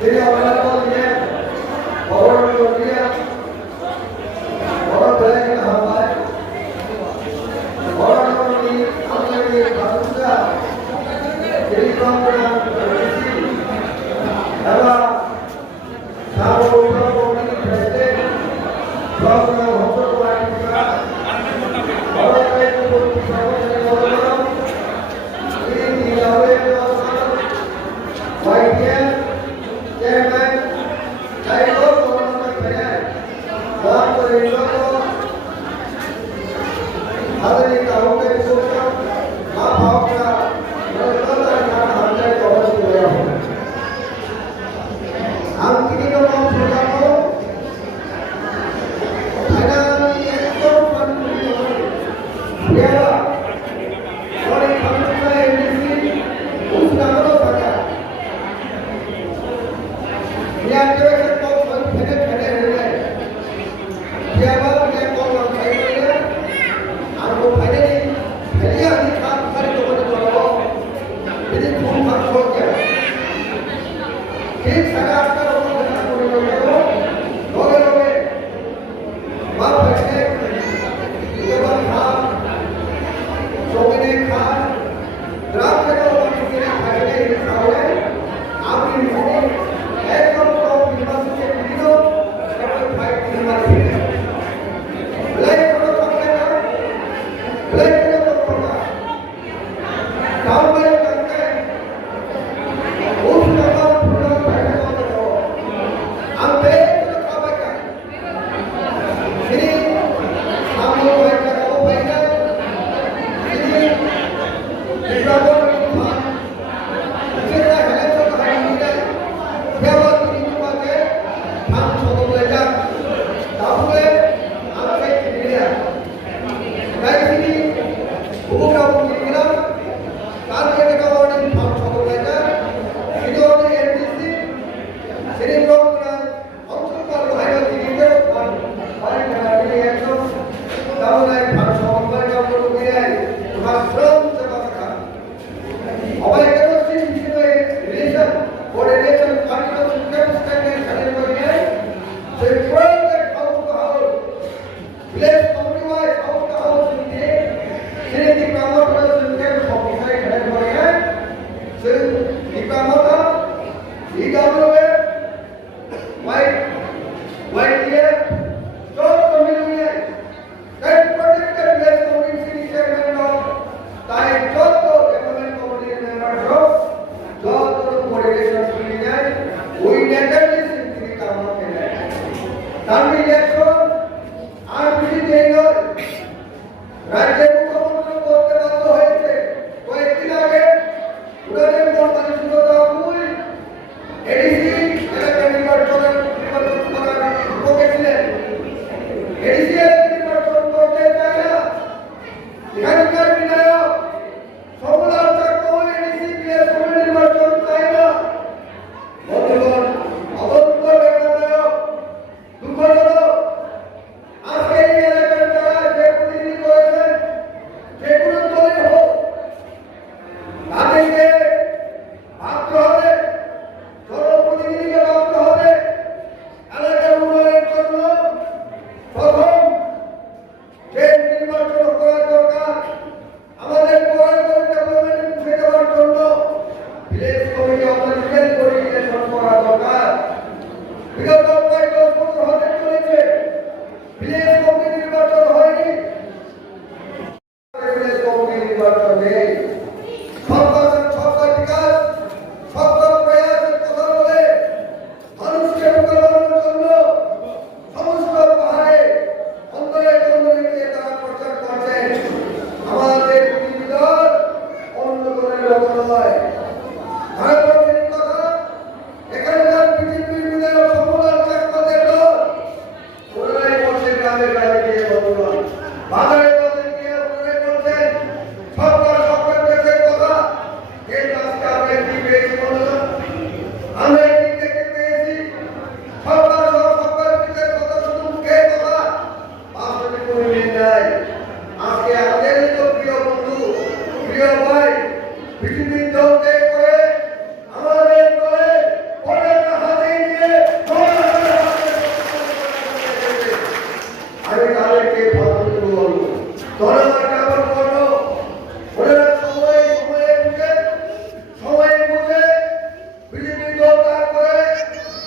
তিনি অবদান দিলেন অবরোধ দিয়ে বড় বেলাকে হওয়ায় বড় নবী আল্লাহর বান্দা তিনি কমপ্রাণ করেছি এবং সার্বভৌম ফেলে সর্বদা হতো করা বড় বেলাকে বলতে সর্বদা তিনি নিলামে ভাইয়া চেয়ারম্যান চাইলো কোন ফেলে বাদ করে हादरी का होके सोचा मां बाप का रतन का हमने कवर किया हो हम किसी को मां सोचा को फाइनली एक तो मन किया और एक हम का एमडीसी उस नामों सका ये जो है तो मन फेंके फेंके रहने क्या बात ये कौन है आपको फाइनली पहले आदमी काम करे तो बोले चलो यदि तुम बात हो क्या ठीक सारा आपका लोगों को ना बोले लोगे बाप बैठे ये बात खा सोने खा रात के लोग किसी ने खाने नहीं खाओगे आप भी एक कम तो बिल्कुल से पीलो तो फाइट नहीं मारेंगे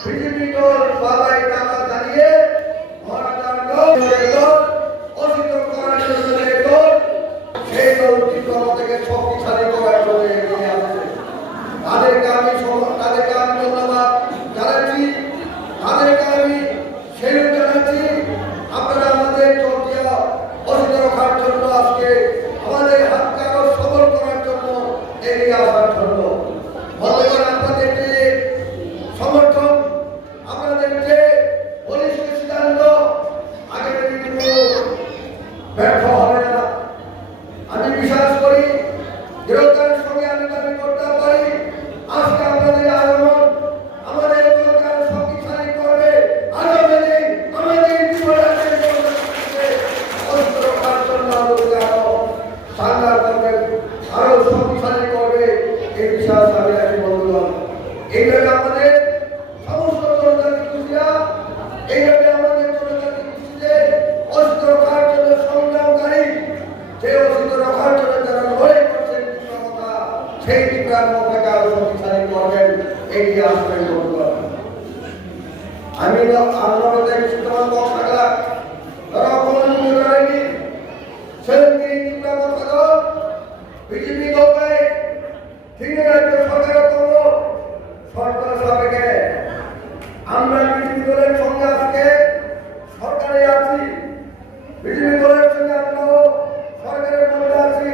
বিজেপি দল সবাই টাকা দাঁড়িয়ে মহারাজার দল অসিত করার জন্য যে দল, সেই দল ত্রিপুরা থেকে শক্তিশালী করার জন্য এগিয়ে আসছে। তাদেরকে আমি ধন্যবাদ জানাচ্ছি, তাদেরকে আমি সেলুট জানাচ্ছি। আপনারা আমাদের চর্চা অসিত রাখার জন্য, আজকে আমাদের হাতকে আরো সবল করার জন্য এগিয়ে আসার জন্য বন্ধুগণ, আপনাদের যে সমর্থন, আপনাদের যে বলিষ্ঠ সিদ্ধান্ত আগামী দিনে ব্যর্থ হবে না। আমি বিশ্বাস করি, দৃঢ়তার সঙ্গে আমি দাবি করতে পারি, আজকে আপনাদের আগমন আমাদের দলকে শক্তিশালী করবে। আগামী দিন আমাদের জীবনের অস্ত্র রক্ষার জন্য আমাদেরকে আরো সাংঘাত করবে, আরো শক্তিশালী করবে। এই বিশ্বাস আমি রাখি বন্ধুগণ। এইভাবে আমাদের সমস্ত জনতাকে খুশিয়া, এইভাবে আমাদের জনতাকে খুশিতে অস্ত্র রক্ষার জন্য সংগ্রামকারী, সেই অস্ত্র রক্ষার জন্য যারা লড়াই করছেন তীব্রতা, সেই তীব্রতাকে আরো শক্তিশালী করবেন, এগিয়ে আসবেন বন্ধুগণ। আমি আপনাদের তোমার বক্স থাকলাম, তারা অপমান করেনি, সেদিনকে তীব্রতা দল বিজেপি দলকে ঠিক রাজ্য সরকারের করবো সরকার সাপেক্ষে আমরা বিজেপি দলের সঙ্গে আজকে সরকারে আছি, বিজেপি দলের সঙ্গে আমরাও সরকারের মধ্যে আছি,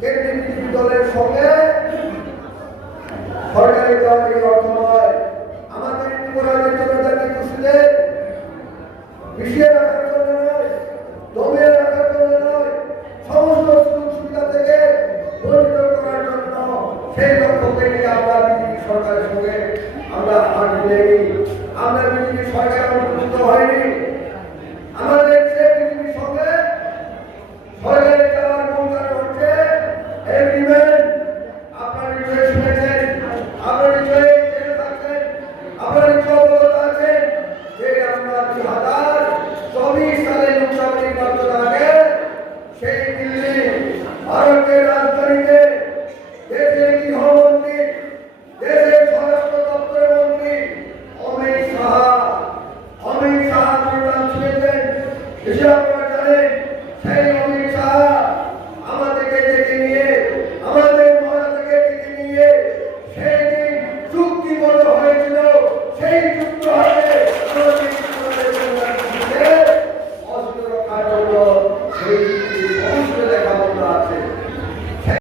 কিন্তু বিজেপি দলের সঙ্গে সরকারের চাকরি অর্থ নয়। আমাদের ত্রিপুরাদের জনতাকে খুশিতে মিশিয়ে রাখার জন্য নয়, দমিয়ে রাখার জন্য নয়, সমস্ত সুযোগ সুবিধা থেকে বঞ্চিত করার জন্য সেই লক্ষ্যকে নিয়ে আমরা বিজেপি সরকারের সঙ্গে আমরা হাত মিলিয়ে আমরা বিজেপি সরকার অন্তর্ভুক্ত হয়নি।